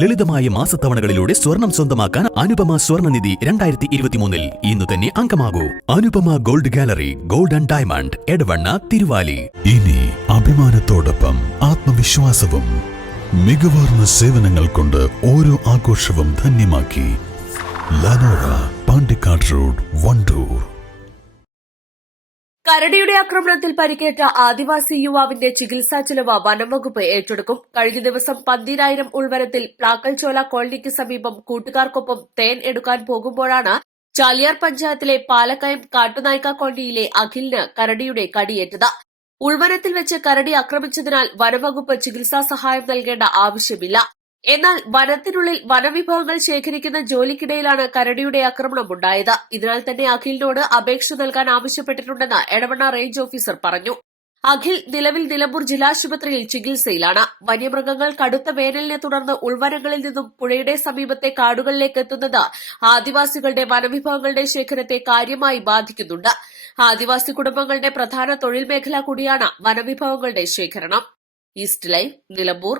ലളിതമായ മാസത്തവണകളിലൂടെ സ്വർണം സ്വന്തമാക്കാൻ അനുപമ സ്വർണ്ണനിധി 2023 ഇന്ന് തന്നെ അംഗമാകൂ. Anupama gold gallery, gold and diamond, Edavanna, Thiruvali. ഇനി അഭിമാനത്തോടൊപ്പം ആത്മവിശ്വാസവും. മികവാർന്ന സേവനങ്ങൾ കൊണ്ട് ഓരോ ആഘോഷവും ധന്യമാക്കി. ലനോറ, പാണ്ടിക്കാട് റോഡ്, വണ്ടൂർ. കരടിയുടെ ആക്രമണത്തിൽ പരിക്കേറ്റ ആദിവാസി യുവാവിന്റെ ചികിത്സാ ചെലവ് വനംവകുപ്പ് ഏറ്റെടുക്കും. കഴിഞ്ഞ ദിവസം 10,000 ഉൾവനത്തിൽ പ്ലാക്കൽചോല കോളനിക്ക് സമീപം കൂട്ടുകാർക്കൊപ്പം തേൻ എടുക്കാൻ പോകുമ്പോഴാണ് ചാലിയാർ പഞ്ചായത്തിലെ പാലക്കയം കാട്ടുനായ്ക്ക കോളനിയിലെ അഖിലിന് കരടിയുടെ കടിയേറ്റത്. ഉൾവനത്തിൽ വെച്ച് കരടി ആക്രമിച്ചതിനാൽ വനംവകുപ്പ് ചികിത്സാ സഹായം നൽകേണ്ട ആവശ്യമില്ല. എന്നാൽ വനത്തിനുള്ളിൽ വനവിഭവങ്ങൾ ശേഖരിക്കുന്ന ജോലിക്കിടയിലാണ് കരടിയുടെ ആക്രമണമുണ്ടായത്. ഇതിനാൽ തന്നെ അഖിലിനോട് അപേക്ഷ നൽകാൻ ആവശ്യപ്പെട്ടിട്ടുണ്ടെന്ന് എടവണ്ണ റേഞ്ച് ഓഫീസർ പറഞ്ഞു. അഖിൽ നിലവിൽ നിലമ്പൂർ ജില്ലാശുപത്രിയിൽ ചികിത്സയിലാണ്. വന്യമൃഗങ്ങൾ കടുത്ത വേനലിനെ തുടർന്ന് ഉൾവനങ്ങളിൽ നിന്നും പുഴയുടെ സമീപത്തെ കാടുകളിലേക്ക് എത്തുന്നത് ആദിവാസികളുടെ വനവിഭവങ്ങളുടെ ശേഖരത്തെ കാര്യമായി ബാധിക്കുന്നുണ്ട്. ആദിവാസി കുടുംബങ്ങളുടെ പ്രധാന തൊഴിൽ മേഖല കൂടിയാണ് വനവിഭവങ്ങളുടെ ശേഖരണം. East live, Nilambur.